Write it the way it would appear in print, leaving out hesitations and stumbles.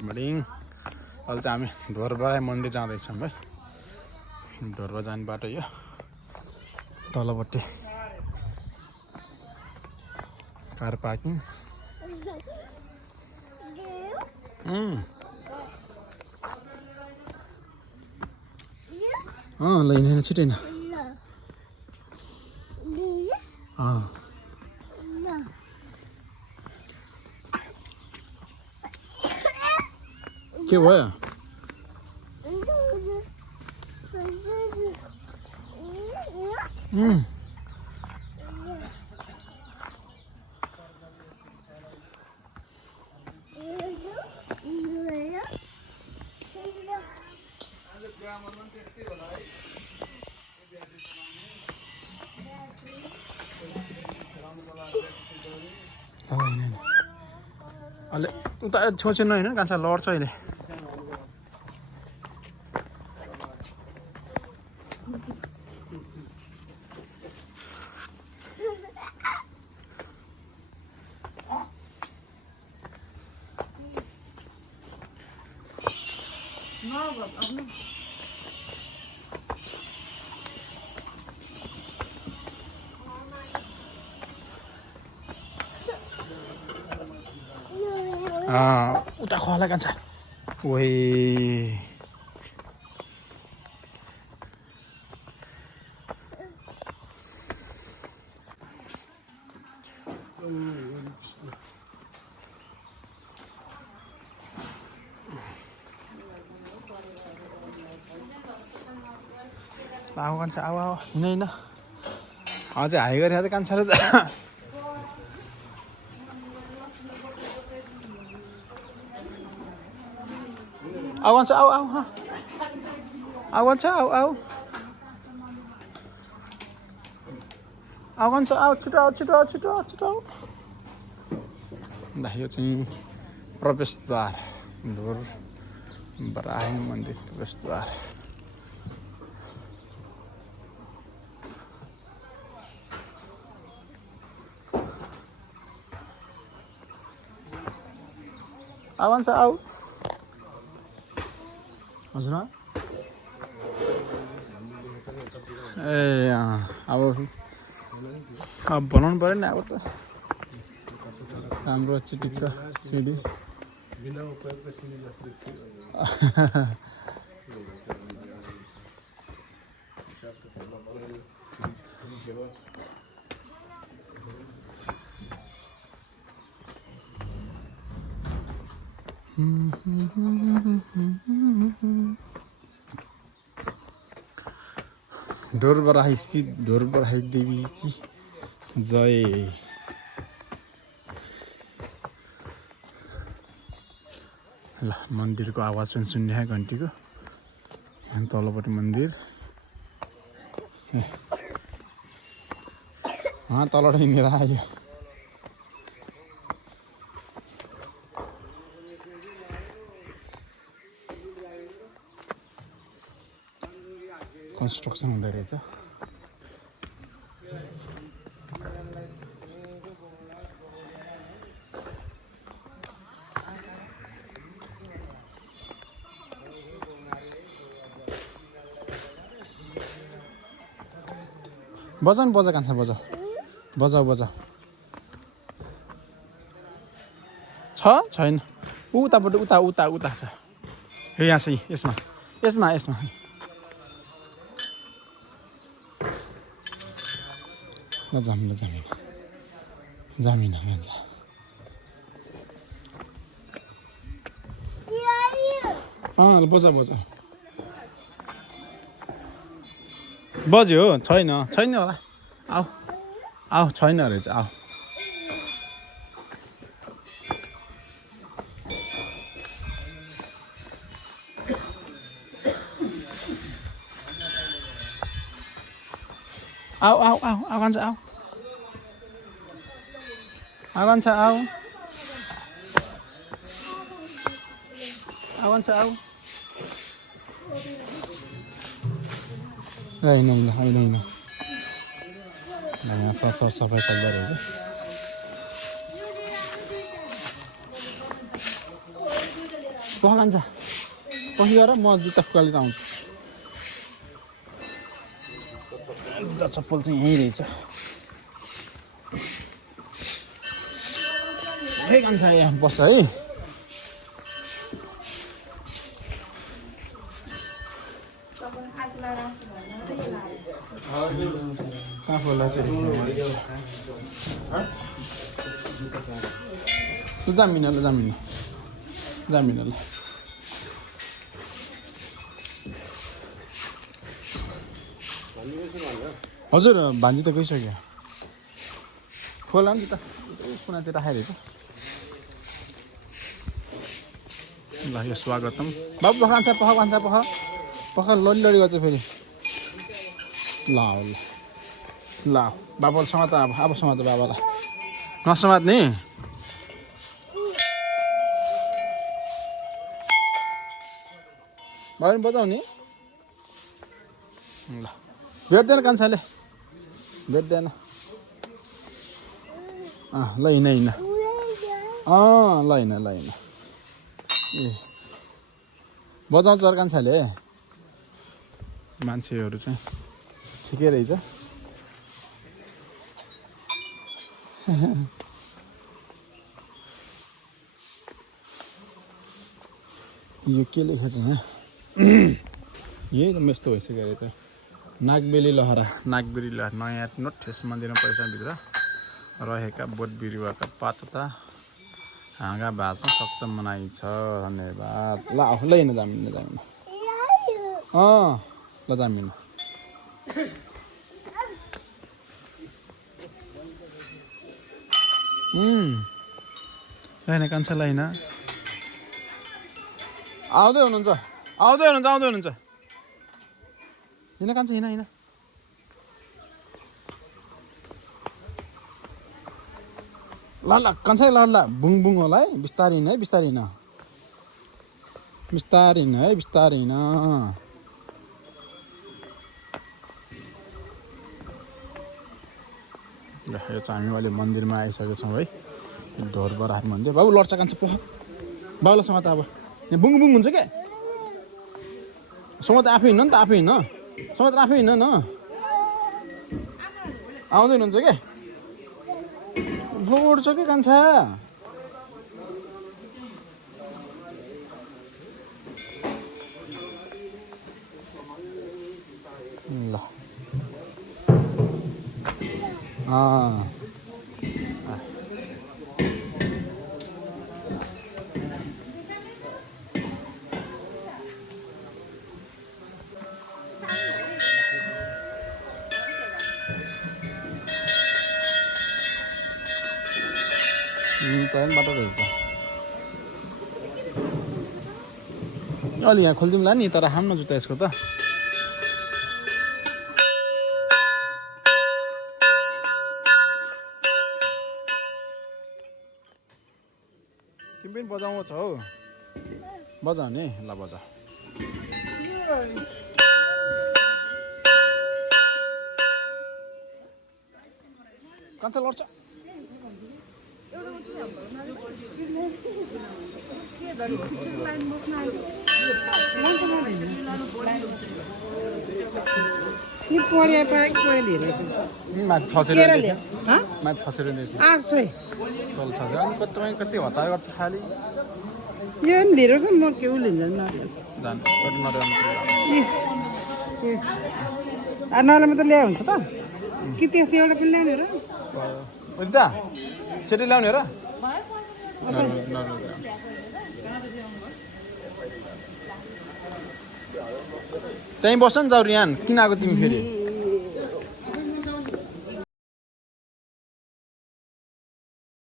Good morning. अहिले चाहिँ हामी ढोरबराई मन्दिर जाँदैछौँ है। ढोरबा जाने बाटो यो तलपट्टि कार पार्किङ। ल हिँडेन छिटै न। के भयो? अहिले उता छेउछेउ होइन काँसा लड्छ अहिले। उता खोला कान्छ ओइ आऊ कान्छ आऊ आऊ हिँड अझै हाई गरिरहेको त कान्छाले त। आऊ कान्छ आऊ आऊ आऊ कान्छ आऊ आऊ आऊ कान्छ आऊ छिटो आऊ छिटो आऊ छिटो आऊ छिटो आऊ। यो चाहिँ प्रवेशद्वार ढोरबराई मन्दिर प्रवेशद्वार। आऊ कान्छ आऊ हजुर ए अब बनाउनु पऱ्यो नि अब त राम्रो चिटिक्क सिडी। ढोरबराई स्थित ढोरबराई देवी की जय। ल मन्दिरको आवाज पनि सुन्ने घन्टीको। यहाँ तलपट्टि मन्दिर तलबाट हिँडेर आयो। कन्स्ट्रक्सन हुँदै रहेछ। बजाउ न बजा कान्छ बजाऊ बजाऊ बजाऊ। छैन उतापट्टि उता उता उता छ यहाँ चाहिँ यसमा यसमा यसमा जामिन जामिन जामिन भन्छ। बजा बजा बज्यो छैन छैन होला। आऊ आऊ छैन रहेछ आऊ। आऊ आऊ आऊ आऊ कान्छ आऊ आऊ कान्छ आऊ आऊ कान्छ आऊ। होइन यहाँ सफाइ चल्दो रहेछ। पख कान्छ पछि गएर म जुत्ता फुकालेर आउँछु जुत्ता चप्पल चाहिँ यहीँ रहेछ कान्छ यहाँ बस्छ है काफोला चाहिँ जामिन ल हजुर भान्जी त गइसक्यो खोला नि त कुनातिर राखेको रहेछ ल यो स्वागतम बाबु पख लडी गर्छ फेरि ल बाबा समात अब समात बाबालाई नसमात्ने बाबा बजाउने ल भेट्दैन कान्छाले भेट्दैन ल हिँड ल हिँड ए बजाउँछ अरू कान्छाले मान्छेहरू चाहिँ ठिकै रहेछ यो के लेखेको छ यहाँ यही त यस्तो भइसक्यो अरे त नागबेली लहरा नयाँ नोट ठेस मन्दिरमा परिसरभित्र रहेका बोट बिरुवाका पात तथा हाँगा भाषा सक्त मनाइन्छ धन्यवाद ल आफूलाई हिँड्न जामिन ल जामिन होइन कान्छालाई होइन आउँदै हुनुहुन्छ हिँड कान्छ हिँड ल कान्छा ल बुङ होला है बिस्तारै हिँड ल यो चाहिँ हामी अहिले मन्दिरमा आइसकेको छौँ है ढोरबराह मन्दिर बाबु लड्छ कान्छ पख बाबुलाई समात अब यहाँ बुङ हुन्छ क्या समात आफै हिँड्नु नि त आफै हिँड्न न आउँदै हुनुहुन्छ क्या उड्छ कि कान्छा ल बाटो रहेछ अलि यहाँ खोलिदिउँला नि तर हाम्न जुत्ता यसको त तिमी पनि बजाउँछ हौ बजाउने ल बजा कान्छ लड्छ कति हतार गर्छ खालि यो ढिलो छ म के लिन्छ नराम्रो त ल्यायो हुन्छ त कि त्यस्तो एउटा पनि ल्याउने र सेटी ल्याउने र त्यहीँ बस्छ नि जाऊ रियान किन आएको तिमी फेरि